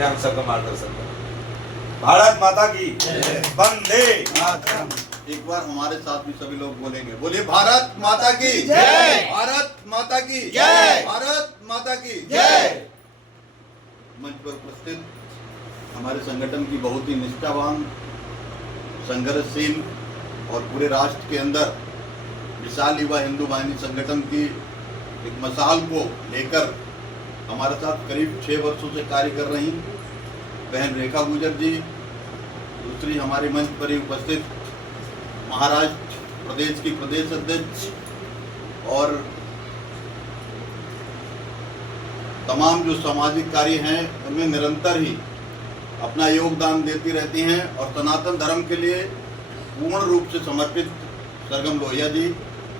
हम सबका मार्गदर्शन करें। भारत माता की वंदे मातरम। एक बार हमारे साथ भी सभी लोग बोलेंगे, बोलिए भारत माता की जय। भारत माता की जय। भारत माता की जय। मंच पर उपस्थित हमारे संगठन की बहुत ही निष्ठावान, संघर्षशील और पूरे राष्ट्र के अंदर विशाल युवा हिंदू वाहिनी संगठन की एक मसाल को लेकर हमारे साथ करीब 6 वर्षों से कार्य कर रही बहन रेखा गुजर जी, दूसरी हमारे मंच पर ही उपस्थित महाराष्ट्र प्रदेश की प्रदेश अध्यक्ष और तमाम जो सामाजिक कार्य हैं उनमें निरंतर ही अपना योगदान देती रहती हैं और सनातन धर्म के लिए पूर्ण रूप से समर्पित सरगम लोहिया जी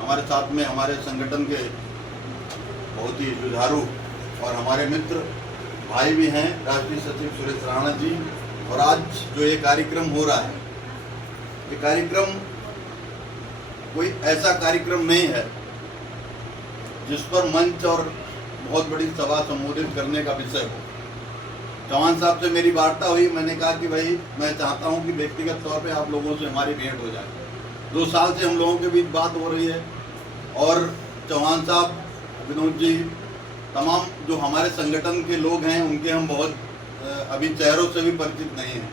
हमारे साथ में, हमारे संगठन के बहुत ही जुझारू और हमारे मित्र भाई भी हैं, राष्ट्रीय सचिव सुरेश राणा जी। और आज जो ये कार्यक्रम हो रहा है, ये कार्यक्रम कोई ऐसा कार्यक्रम नहीं है जिस पर मंच और बहुत बड़ी सभा संबोधित करने का विषय हो। चौहान साहब से मेरी वार्ता हुई, मैंने कहा कि भाई मैं चाहता हूं कि व्यक्तिगत तौर पे आप लोगों से हमारी भेंट हो जाए। 2 साल से हम लोगों के बीच बात हो रही है और चौहान साहब, विनोद जी, तमाम जो हमारे संगठन के लोग हैं उनके हम बहुत अभी चेहरों से भी परिचित नहीं हैं,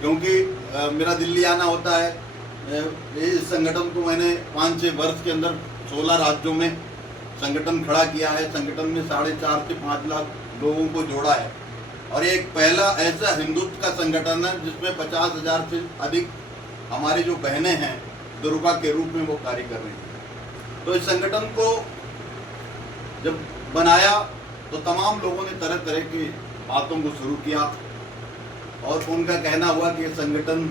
क्योंकि मेरा दिल्ली आना होता है। इस संगठन को मैंने 5-6 वर्ष के अंदर 16 राज्यों में संगठन खड़ा किया है। संगठन में 4.5 से 5 लाख लोगों को जोड़ा है और ये एक पहला ऐसा हिंदुत्व का संगठन है जिसमें 50,000 से अधिक हमारी जो बहनें हैं दुर्गा के रूप में वो कार्य कर रही हैं। तो इस संगठन को जब बनाया तो तमाम लोगों ने तरह तरह की बातों को शुरू किया और उनका कहना हुआ कि ये संगठन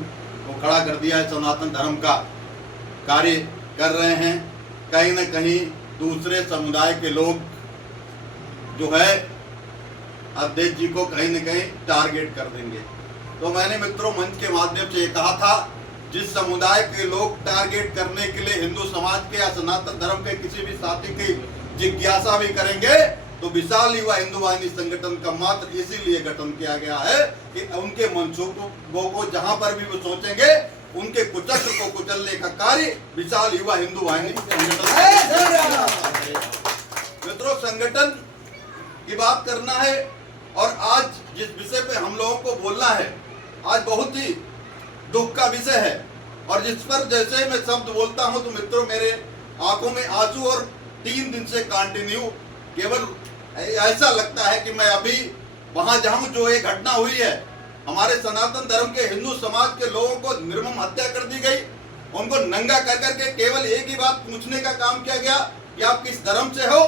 को खड़ा कर दिया है, सनातन धर्म का कार्य कर रहे हैं। कहीं न कहीं दूसरे समुदाय के लोग जो है अध्यक्ष जी को कहीं न कहीं टारगेट कर देंगे। तो मैंने मित्रों मंच के माध्यम से ये कहा था, जिस समुदाय के लोग टारगेट करने के लिए हिंदू समाज के या सनातन धर्म के किसी भी साथी की जिज्ञासा भी करेंगे तो विशाल युवा हिंदू वाहिनी संगठन का मात्र इसीलिए गठन किया गया है कि उनके मनसूबों को जहां पर भी वो सोचेंगे उनके कुचक्र को कुचलने का कार्य विशाल युवा हिंदू वाहिनी संगठन। मित्रों, संगठन की बात करना है और आज जिस विषय पे हम लोगों को बोलना है, आज बहुत ही दुख का विषय है और जिस पर जैसे मैं शब्द बोलता हूं तो मित्रों मेरे आंखों में आंसू और 3 दिन से कंटिन्यू केवल ऐसा लगता है कि मैं अभी वहां जाऊं जो ये घटना हुई है। हमारे सनातन धर्म के हिंदू समाज के लोगों को निर्मम हत्या कर दी गई, उनको नंगा कर करके केवल एक ही बात पूछने का काम किया गया कि आप किस धर्म से हो।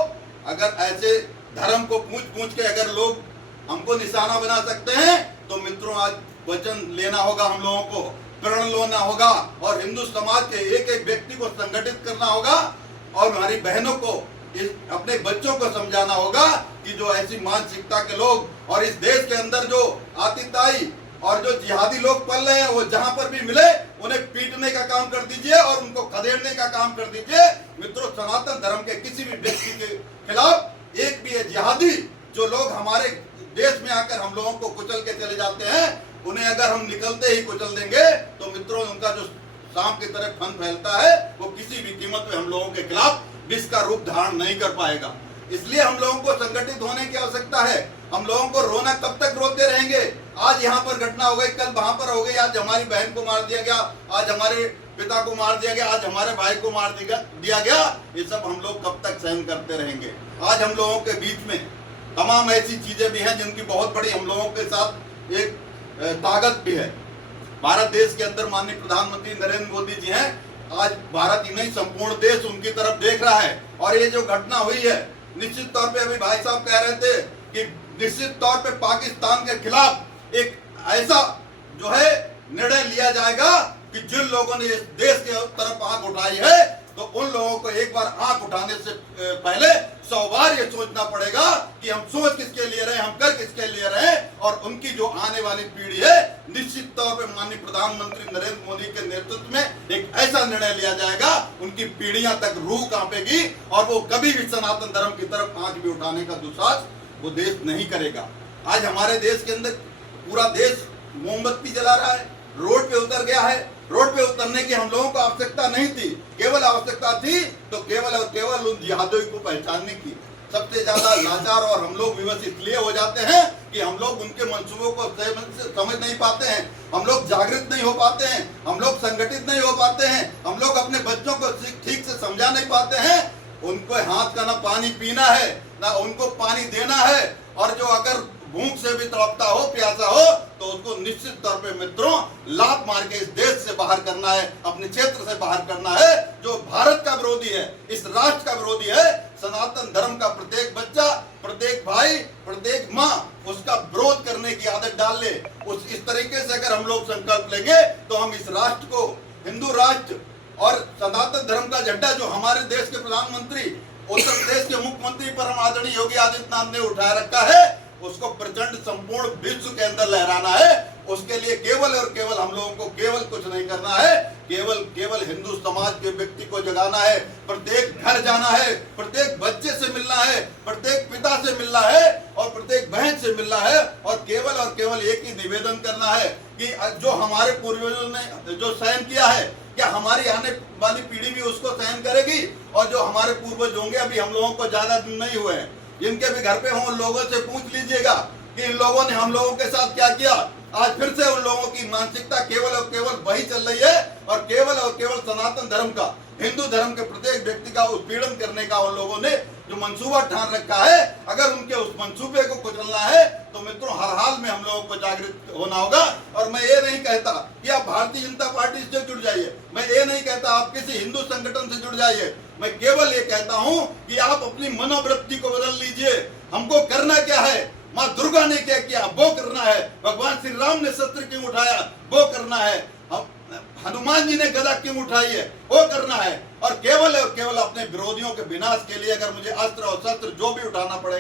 अगर ऐसे धर्म को पूछ के अगर लोग हमको निशाना बना सकते हैं तो मित्रों आज वचन लेना होगा, हम लोगों को प्रण लेना होगा और हिंदू समाज के एक एक व्यक्ति को संगठित करना होगा और हमारी बहनों को अपने बच्चों को समझाना होगा कि जो ऐसी मानसिकता के लोग और इस देश के अंदर जो आतिताई और जो जिहादी लोग पल रहे हैं वो जहां पर भी मिले उन्हें पीटने का काम कर दीजिए और उनको खदेड़ने का काम कर दीजिए। मित्रों, सनातन धर्म के किसी भी व्यक्ति के खिलाफ एक भी जिहादी जो लोग हमारे देश में आकर हम लोगों को कुचल के चले जाते हैं, उन्हें अगर हम निकलते ही कुचल देंगे तो मित्रों उनका जो सांप की तरह फन फैलता है वो किसी भी कीमत में हम लोगों के खिलाफ विष का रूप धारण नहीं कर पाएगा। इसलिए हम लोगों को संगठित होने की आवश्यकता है। हम लोगों को रोना कब तक रोते रहेंगे? आज यहाँ पर घटना हो गई, कल वहां पर हो गई, आज हमारी बहन को मार दिया गया, आज हमारे पिता को मार दिया गया, आज हमारे भाई को मार दिया गया। ये सब हम लोग कब तक सहन करते रहेंगे? आज हम लोगों के बीच में तमाम ऐसी चीजें भी हैं जिनकी बहुत बड़ी हम लोगों के साथ एक ताकत भी है। भारत देश के अंदर माननीय प्रधानमंत्री नरेंद्र मोदी जी हैं। आज भारत ही नहीं संपूर्ण देश उनकी तरफ देख रहा है और ये जो घटना हुई है, निश्चित तौर पे अभी भाई साहब कह रहे थे कि निश्चित तौर पे पाकिस्तान के खिलाफ एक ऐसा जो है निर्णय लिया जाएगा कि जिन लोगों ने इस देश के तरफ आंख उठाई है तो उन लोगों को एक बार आंख उठाने से पहले 100 बार ये सोचना पड़ेगा कि हम सोच किसके लिए रहे, हम कर किसके लिए रहे और उनकी जो आने वाली पीढ़ी है निश्चित तौर पे माननीय प्रधानमंत्री नरेंद्र मोदी के नेतृत्व में एक ऐसा निर्णय लिया जाएगा, उनकी पीढ़ियां तक रूह कांपेगी और वो कभी भी सनातन धर्म की तरफ आंख भी उठाने का दुस्साहस वो देश नहीं करेगा। आज हमारे देश के अंदर पूरा देश मोमबत्ती जला रहा है, रोड पे उतर गया है। रोड पे उतरने की हम लोगों को आवश्यकता नहीं थी, केवल आवश्यकता थी तो केवल और केवल उन जिहादियों को पहचानने की। सबसे ज्यादा लाचार और हम लोग विवश इसलिए हो जाते हैं कि हम लोग उनके मंसूबों को समझ नहीं पाते हैं, हम लोग जागृत नहीं हो पाते हैं, हम लोग संगठित नहीं हो पाते हैं, हम लोग अपने बच्चों को ठीक से समझा नहीं पाते हैं। उनको हाथ का ना पानी पीना है ना उनको पानी देना है, और जो अगर भूख से भी तड़पता हो, प्यासा हो, तो उसको निश्चित तौर पे मित्रों लात मार के इस देश से बाहर करना है, अपने क्षेत्र से बाहर करना है। जो भारत का विरोधी है, इस राष्ट्र का विरोधी है, सनातन धर्म का प्रत्येक बच्चा, प्रत्येक भाई, प्रत्येक माँ उसका विरोध करने की आदत डाल ले। इस तरीके से अगर हम लोग संकल्प लेंगे तो हम इस राष्ट्र को हिंदू राष्ट्र और सनातन धर्म का झंडा जो हमारे देश के प्रधानमंत्री, उत्तर प्रदेश के मुख्यमंत्री परम आदरणीय योगी आदित्यनाथ ने उठाया रखा है, उसको प्रचंड संपूर्ण विश्व के अंदर लहराना है। उसके लिए केवल और केवल हम लोगों को केवल कुछ नहीं करना है, केवल हिंदू समाज के व्यक्ति को जगाना है, प्रत्येक घर जाना है, प्रत्येक बच्चे से मिलना है, प्रत्येक पिता से मिलना है और प्रत्येक बहन से मिलना है, और केवल एक ही निवेदन करना है कि जो हमारे पूर्वजों ने जो सहन किया है, क्या हमारी आने वाली पीढ़ी भी उसको सहन करेगी? और जो हमारे पूर्वज होंगे, अभी हम लोगों को ज्यादा दिन नहीं हुए हैं, जिनके भी घर पे हों, उन लोगों से पूछ लीजिएगा कि इन लोगों ने हम लोगों के साथ क्या किया। आज फिर से उन लोगों की मानसिकता केवल और केवल वही चल रही है, और केवल सनातन धर्म का, हिंदू धर्म के प्रत्येक व्यक्ति का उत्पीड़न करने का उन लोगों ने जो मंसूबा ठान रखा है। अगर उनके उस मंसूबे को कुचलना है तो मित्रों हर हाल में हम लोगों को जागृत होना होगा। और मैं ये नहीं कहता कि आप भारतीय जनता पार्टी से जुड़ जाइए, मैं ये नहीं कहता आप किसी हिंदू संगठन से जुड़ जाइए, मैं केवल ये कहता हूं कि आप अपनी मनोवृत्ति को बदल लीजिए। हमको करना क्या है, माँ दुर्गा ने क्या किया वो करना है, भगवान श्री राम ने शस्त्र क्यों उठाया वो करना है, हनुमान जी ने गदा क्यों उठाई है वो करना है, और केवल अपने विरोधियों के विनाश के लिए अगर मुझे अस्त्र और शस्त्र जो भी उठाना पड़ेगा